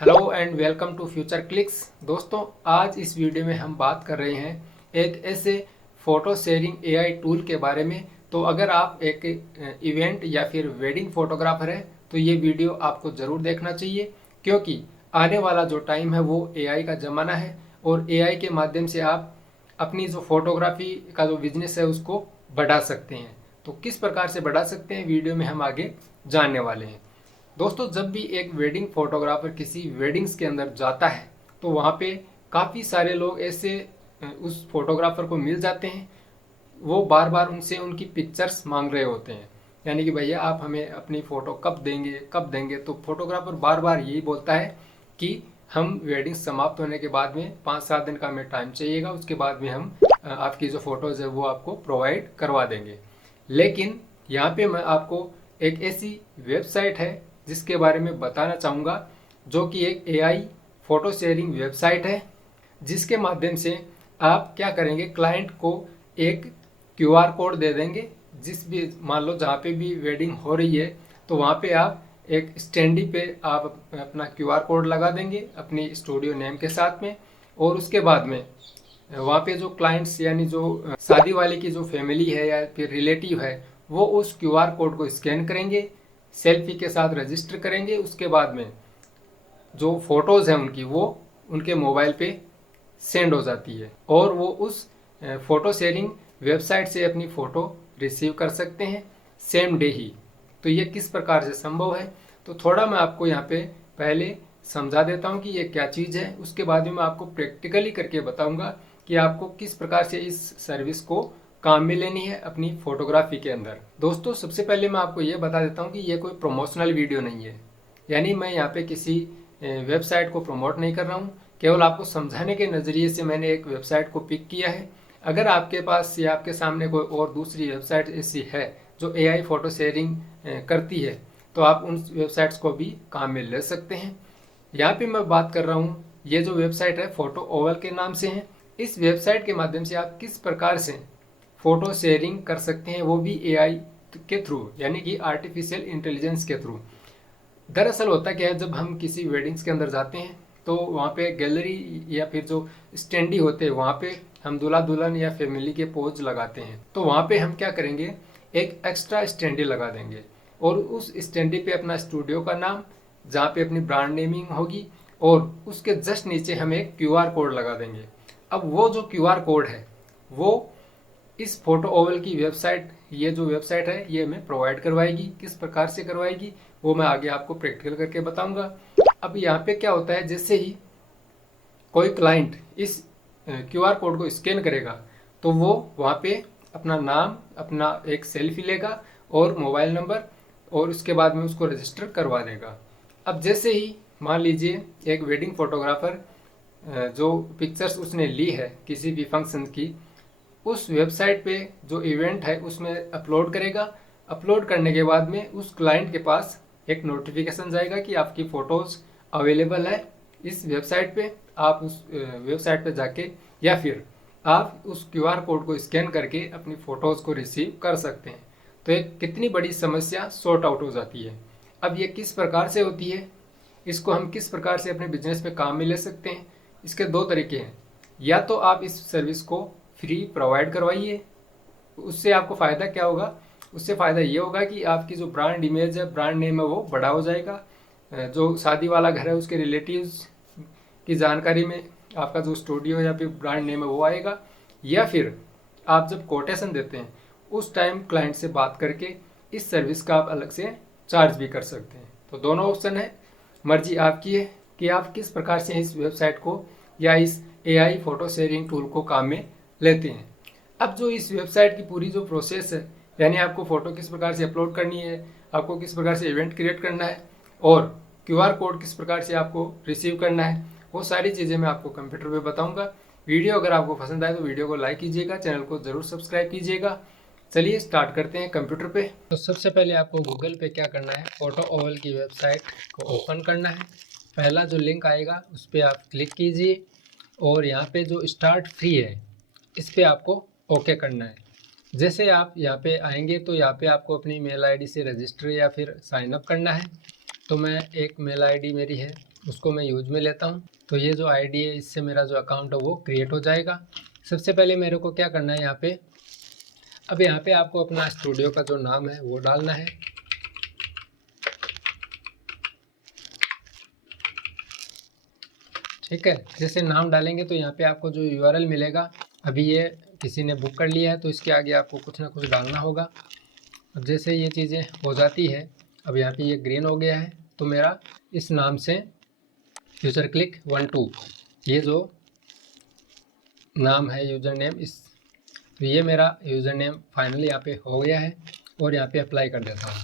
Hello and welcome to future clicks. दोस्तों, आज इस वीडियो में हम बात कर रहे हैं एक ऐसे फ़ोटो शेयरिंग एआई टूल के बारे में। तो अगर आप एक इवेंट या फिर वेडिंग फोटोग्राफर हैं तो ये वीडियो आपको ज़रूर देखना चाहिए, क्योंकि आने वाला जो टाइम है वो एआई का ज़माना है और एआई के माध्यम से आप अपनी जो फोटोग्राफी का जो बिजनेस है उसको बढ़ा सकते हैं। तो किस प्रकार से बढ़ा सकते हैं, वीडियो में हम आगे जानने वाले हैं। दोस्तों, जब भी एक वेडिंग फोटोग्राफर किसी वेडिंग्स के अंदर जाता है तो वहाँ पे काफ़ी सारे लोग ऐसे उस फोटोग्राफर को मिल जाते हैं। वो बार बार उनसे उनकी पिक्चर्स मांग रहे होते हैं, यानी कि भैया आप हमें अपनी फ़ोटो कब देंगे। तो फोटोग्राफर बार बार यही बोलता है कि हम वेडिंग समाप्त होने के बाद में 5-7 दिन का हमें टाइम चाहिएगा, उसके बाद में हम आपकी जो फ़ोटोज़ है वो आपको प्रोवाइड करवा देंगे। लेकिन यहाँ पे मैं आपको एक ऐसी वेबसाइट है जिसके बारे में बताना चाहूँगा, जो कि एक एआई फ़ोटो शेयरिंग वेबसाइट है, जिसके माध्यम से आप क्या करेंगे, क्लाइंट को एक क्यूआर कोड दे देंगे। जिस भी, मान लो जहाँ पे भी वेडिंग हो रही है तो वहाँ पे आप एक स्टैंडी पे आप अपना क्यूआर कोड लगा देंगे अपनी स्टूडियो नेम के साथ में। और उसके बाद में वहाँ पे जो क्लाइंट्स, यानी जो शादी वाले की जो फैमिली है या फिर रिलेटिव है, वो उस क्यूआर कोड को स्कैन करेंगे, सेल्फी के साथ रजिस्टर करेंगे। उसके बाद में जो फोटोज़ हैं उनकी, वो उनके मोबाइल पे सेंड हो जाती है और वो उस फ़ोटो शेयरिंग वेबसाइट से अपनी फ़ोटो रिसीव कर सकते हैं सेम डे ही। तो ये किस प्रकार से संभव है, तो थोड़ा मैं आपको यहाँ पे पहले समझा देता हूँ कि ये क्या चीज़ है। उसके बाद में मैं आपको प्रैक्टिकली करके बताऊँगा कि आपको किस प्रकार से इस सर्विस को काम में लेनी है अपनी फोटोग्राफी के अंदर। दोस्तों, सबसे पहले मैं आपको ये बता देता हूँ कि ये कोई प्रमोशनल वीडियो नहीं है, यानी मैं यहाँ पे किसी वेबसाइट को प्रमोट नहीं कर रहा हूँ। केवल आपको समझाने के नज़रिए से मैंने एक वेबसाइट को पिक किया है। अगर आपके पास या आपके सामने कोई और दूसरी वेबसाइट ऐसी है जो एआई फ़ोटो शेयरिंग करती है, तो आप उन वेबसाइट्स को भी काम में ले सकते हैं। यहाँ पे मैं बात कर रहा हूँ, ये जो वेबसाइट है फोटो ओवल के नाम से है। इस वेबसाइट के माध्यम से आप किस प्रकार से फ़ोटो शेयरिंग कर सकते हैं, वो भी एआई के थ्रू, यानी कि आर्टिफिशियल इंटेलिजेंस के थ्रू। दरअसल होता क्या है, जब हम किसी वेडिंग्स के अंदर जाते हैं तो वहाँ पे गैलरी या फिर जो स्टैंडी होते हैं वहाँ पे हम दूल्हा दुल्हन या फैमिली के पोज लगाते हैं। तो वहाँ पे हम क्या करेंगे, एक एक्स्ट्रा स्टैंडी लगा देंगे और उस स्टैंडी पे अपना स्टूडियो का नाम, जहाँ पे अपनी ब्रांड नेमिंग होगी, और उसके जस्ट नीचे हम एक क्यूआर कोड लगा देंगे। अब वो जो क्यूआर कोड है वो इस फोटो ओवल की वेबसाइट, ये जो वेबसाइट है ये हमें प्रोवाइड करवाएगी। किस प्रकार से करवाएगी वो मैं आगे आपको प्रैक्टिकल करके बताऊंगा। अब यहाँ पे क्या होता है, जैसे ही कोई क्लाइंट इस क्यूआर कोड को स्कैन करेगा तो वो वहाँ पे अपना नाम, अपना एक सेल्फी लेगा और मोबाइल नंबर, और उसके बाद में उसको रजिस्टर करवा देगा। अब जैसे ही मान लीजिए एक वेडिंग फोटोग्राफर जो पिक्चर्स उसने ली है किसी भी फंक्शन की, उस वेबसाइट पे जो इवेंट है उसमें अपलोड करेगा। अपलोड करने के बाद में उस क्लाइंट के पास एक नोटिफिकेशन जाएगा कि आपकी फ़ोटोज़ अवेलेबल है इस वेबसाइट पे। आप उस वेबसाइट पे जाके या फिर आप उस क्यूआर कोड को स्कैन करके अपनी फ़ोटोज़ को रिसीव कर सकते हैं। तो एक कितनी बड़ी समस्या सॉर्ट आउट हो जाती है। अब ये किस प्रकार से होती है, इसको हम किस प्रकार से अपने बिजनेस में काम में ले सकते हैं, इसके दो तरीके हैं। या तो आप इस सर्विस को फ्री प्रोवाइड करवाइए, उससे आपको फ़ायदा क्या होगा, उससे फ़ायदा ये होगा कि आपकी जो ब्रांड इमेज है, ब्रांड नेम है, वो बड़ा हो जाएगा। जो शादी वाला घर है उसके रिलेटिव्स की जानकारी में आपका जो स्टूडियो या फिर ब्रांड नेम है वो आएगा। या फिर आप जब कोटेशन देते हैं उस टाइम क्लाइंट से बात करके इस सर्विस का आप अलग से चार्ज भी कर सकते हैं। तो दोनों ऑप्शन है, मर्जी आपकी है कि आप किस प्रकार से इस वेबसाइट को या इस एआई फ़ोटो शेयरिंग टूल को काम में लेते हैं। अब जो इस वेबसाइट की पूरी जो प्रोसेस है, यानी आपको फ़ोटो किस प्रकार से अपलोड करनी है, आपको किस प्रकार से इवेंट क्रिएट करना है और क्यूआर कोड किस प्रकार से आपको रिसीव करना है, वो सारी चीज़ें मैं आपको कंप्यूटर पे बताऊंगा। वीडियो अगर आपको पसंद आए तो वीडियो को लाइक कीजिएगा, चैनल को ज़रूर सब्सक्राइब कीजिएगा। चलिए स्टार्ट करते हैं कंप्यूटर पे। तो सबसे पहले आपको गूगल पे क्या करना है, फोटो ओवल की वेबसाइट को ओपन करना है। पहला जो लिंक आएगा उस पर आप क्लिक कीजिए और यहाँ पे जो स्टार्ट फ्री है इस पर आपको ओके करना है। जैसे आप यहाँ पे आएंगे तो यहाँ पे आपको अपनी मेल आईडी से रजिस्टर या फिर साइन अप करना है। तो मैं एक मेल आईडी मेरी है उसको मैं यूज में लेता हूँ। तो ये जो आईडी है इससे मेरा जो अकाउंट है वो क्रिएट हो जाएगा। सबसे पहले मेरे को क्या करना है यहाँ पे, अब यहाँ पे आपको अपना स्टूडियो का जो नाम है वो डालना है। ठीक है, जैसे नाम डालेंगे तो यहाँ पे आपको जो यूआरएल मिलेगा, अभी ये किसी ने बुक कर लिया है तो इसके आगे आपको कुछ ना कुछ डालना होगा। अब जैसे ये चीज़ें हो जाती है, अब यहाँ पे ये ग्रीन हो गया है, तो मेरा इस नाम से यूजर क्लिक 12 ये जो नाम है यूज़र नेम, इस तो ये मेरा यूज़र नेम फाइनली यहाँ पे हो गया है। और यहाँ पे अप्लाई कर देता हूँ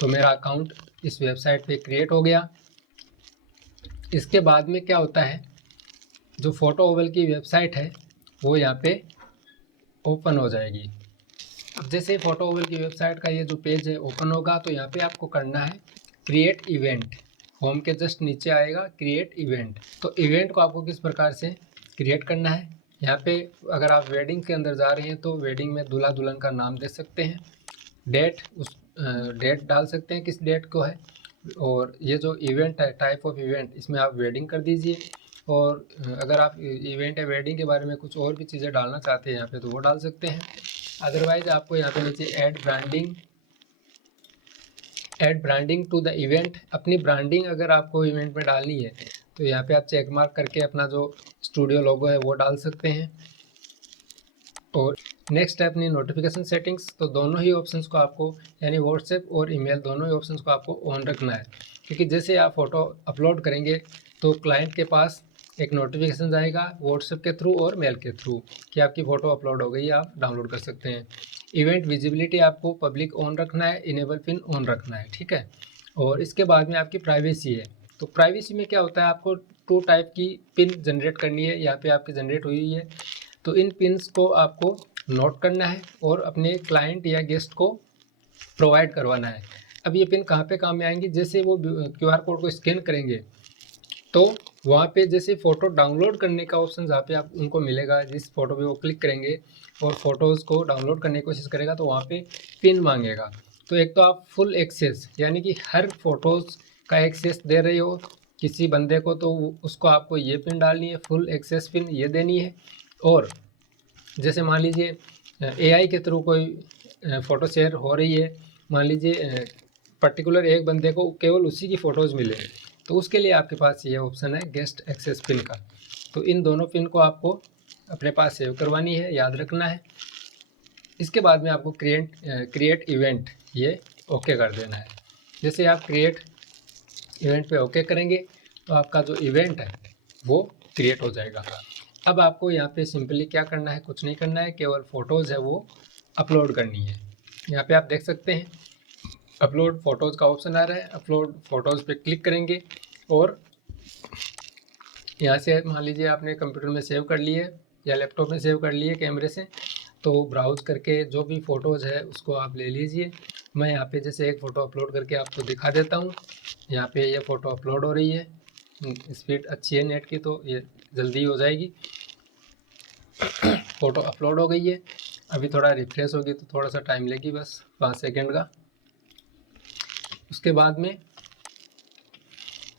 तो मेरा अकाउंट इस वेबसाइट पे क्रिएट हो गया। इसके बाद में क्या होता है, जो फोटो ओवल की वेबसाइट है वो यहाँ पे ओपन हो जाएगी। अब जैसे फोटो ओवल की वेबसाइट का ये जो पेज है ओपन होगा तो यहाँ पे आपको करना है क्रिएट इवेंट। होम के जस्ट नीचे आएगा क्रिएट इवेंट। तो इवेंट को आपको किस प्रकार से क्रिएट करना है, यहाँ पे अगर आप वेडिंग के अंदर जा रहे हैं तो वेडिंग में दूल्हा दुल्हन का नाम दे सकते हैं, डेट उस डेट डाल सकते हैं किस डेट को है, और ये जो इवेंट है टाइप ऑफ इवेंट इसमें आप वेडिंग कर दीजिए। और अगर आप इवेंट या वेडिंग के बारे में कुछ और भी चीज़ें डालना चाहते हैं यहाँ पे तो वो डाल सकते हैं। अदरवाइज आपको यहाँ पे नीचे ad branding to the event, अपनी ब्रांडिंग अगर आपको इवेंट में डालनी है तो यहाँ पे आप चेक मार्क करके अपना जो स्टूडियो लोगो है वो डाल सकते हैं। और नेक्स्ट है अपनी नोटिफिकेशन सेटिंग्स। तो दोनों ही ऑप्शंस को आपको, यानी व्हाट्सएप और ईमेल दोनों ही ऑप्शंस को आपको ऑन रखना है, क्योंकि जैसे आप फ़ोटो अपलोड करेंगे तो क्लाइंट के पास एक नोटिफिकेशन जाएगा व्हाट्सएप के थ्रू और मेल के थ्रू कि आपकी फ़ोटो अपलोड हो गई, आप डाउनलोड कर सकते हैं। इवेंट विजिबिलिटी आपको पब्लिक ऑन रखना है, इनेबल पिन ऑन रखना है, ठीक है। और इसके बाद में आपकी प्राइवेसी है। तो प्राइवेसी में क्या होता है, आपको 2 टाइप की पिन जनरेट करनी है, यहाँ पे आपकी जनरेट हुई है। तो इन पिन्स को आपको नोट करना है और अपने क्लाइंट या गेस्ट को प्रोवाइड करवाना है। अब ये पिन कहाँ पे काम में आएंगी, जैसे वो क्यूआर कोड को स्कैन करेंगे तो वहाँ पे जैसे फ़ोटो डाउनलोड करने का ऑप्शन जहाँ पे आप उनको मिलेगा, जिस फ़ोटो पे वो क्लिक करेंगे और फ़ोटोज़ को डाउनलोड करने की कोशिश करेगा तो वहाँ पे पिन मांगेगा। तो एक तो आप फुल एक्सेस, यानी कि हर फ़ोटोज़ का एक्सेस दे रहे हो किसी बंदे को, तो उसको आपको ये पिन डालनी है, फुल एक्सेस पिन ये देनी है। और जैसे मान लीजिए एआई के थ्रू कोई फ़ोटो शेयर हो रही है, मान लीजिए पर्टिकुलर एक बंदे को केवल उसी की फ़ोटोज़ मिले, तो उसके लिए आपके पास ये ऑप्शन है गेस्ट एक्सेस पिन का। तो इन दोनों पिन को आपको अपने पास सेव करवानी है, याद रखना है। इसके बाद में आपको क्रिएट इवेंट ये ओके कर देना है। जैसे आप क्रिएट इवेंट पे ओके करेंगे तो आपका जो इवेंट है वो क्रिएट हो जाएगा। अब आपको यहाँ पे सिंपली क्या करना है, कुछ नहीं करना है, केवल फ़ोटोज़ है वो अपलोड करनी है। यहाँ पे आप देख सकते हैं अपलोड फ़ोटोज़ का ऑप्शन आ रहा है, अपलोड फ़ोटोज़ पे क्लिक करेंगे और यहाँ से मान लीजिए आपने कंप्यूटर में सेव कर लिए या लैपटॉप में सेव कर लिए कैमरे से, तो ब्राउज़ करके जो भी फ़ोटोज़ है उसको आप ले लीजिए। मैं यहाँ पे जैसे एक फ़ोटो अपलोड करके आपको दिखा देता हूँ। यहाँ पे ये फ़ोटो अपलोड हो रही है, स्पीड अच्छी है नेट की तो ये जल्दी हो जाएगी। फ़ोटो अपलोड हो गई है, अभी थोड़ा रिफ्रेश होगी तो थोड़ा सा टाइम लेगी, बस 5 सेकेंड का। उसके बाद में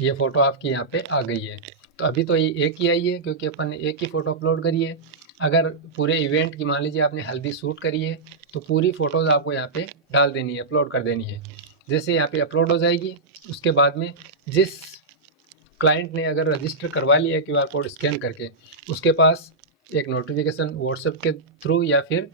ये फ़ोटो आपकी यहाँ पे आ गई है। तो अभी तो ये एक ही आई है क्योंकि अपन ने एक ही फ़ोटो अपलोड करी है। अगर पूरे इवेंट की मान लीजिए आपने हल्दी शूट करी है तो पूरी फ़ोटोज़ आपको यहाँ पे डाल देनी है, अपलोड कर देनी है। जैसे यहाँ पे अपलोड हो जाएगी उसके बाद में जिस क्लाइंट ने अगर रजिस्टर करवा लिया है क्यूआर कोड स्कैन करके, उसके पास एक नोटिफिकेशन व्हाट्सएप के थ्रू या फिर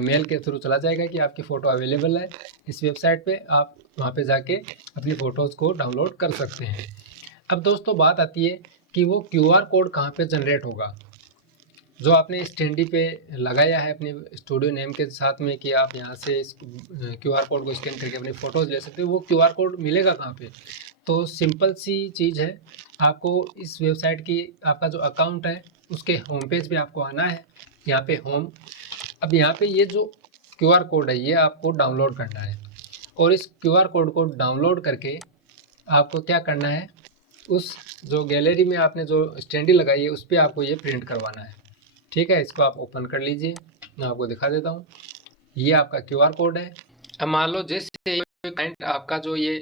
मेल के थ्रू चला जाएगा कि आपकी फ़ोटो अवेलेबल है इस वेबसाइट पे, आप वहाँ पे जाके अपनी फ़ोटोज़ को डाउनलोड कर सकते हैं। अब दोस्तों बात आती है कि वो क्यूआर कोड कहाँ पे जनरेट होगा। जो आपने स्टैंडी पे लगाया है अपने स्टूडियो नेम के साथ में कि आप यहाँ से इस क्यूआर कोड को स्कैन करके अपनी फ़ोटोज़ ले सकते हो, वो क्यूआर कोड मिलेगा कहाँ पे। तो सिंपल सी चीज़ है, आपको इस वेबसाइट की आपका जो अकाउंट है उसके होम पेज पे आपको आना है, यहाँ पे होम। अब यहाँ पे ये जो क्यूआर कोड है ये आपको डाउनलोड करना है और इस क्यूआर कोड को डाउनलोड करके आपको क्या करना है, उस जो गैलरी में आपने जो स्टैंडी लगाई है उस पर आपको ये प्रिंट करवाना है। ठीक है, इसको आप ओपन कर लीजिए, मैं आपको दिखा देता हूँ। ये आपका क्यूआर कोड है। अब मान लो जैसे क्लाइंट आपका जो ये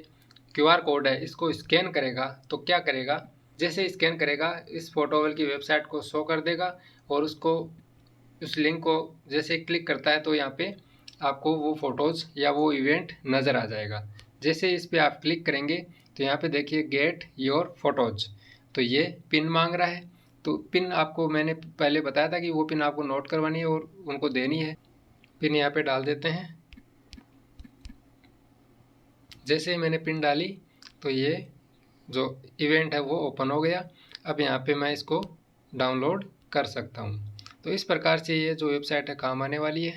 क्यूआर कोड है इसको स्कैन करेगा तो क्या करेगा, जैसे स्कैन करेगा इस फोटोवेल की वेबसाइट को शो कर देगा और उसको उस लिंक को जैसे क्लिक करता है तो यहाँ पे आपको वो फ़ोटोज़ या वो इवेंट नज़र आ जाएगा। जैसे इस पे आप क्लिक करेंगे तो यहाँ पे देखिए गेट योर फोटोज़, तो ये पिन मांग रहा है। तो पिन आपको मैंने पहले बताया था कि वो पिन आपको नोट करवानी है और उनको देनी है। पिन यहाँ पे डाल देते हैं। जैसे ही मैंने पिन डाली तो ये जो इवेंट है वो ओपन हो गया। अब यहाँ पे मैं इसको डाउनलोड कर सकता हूँ। तो इस प्रकार से ये जो वेबसाइट है काम आने वाली है।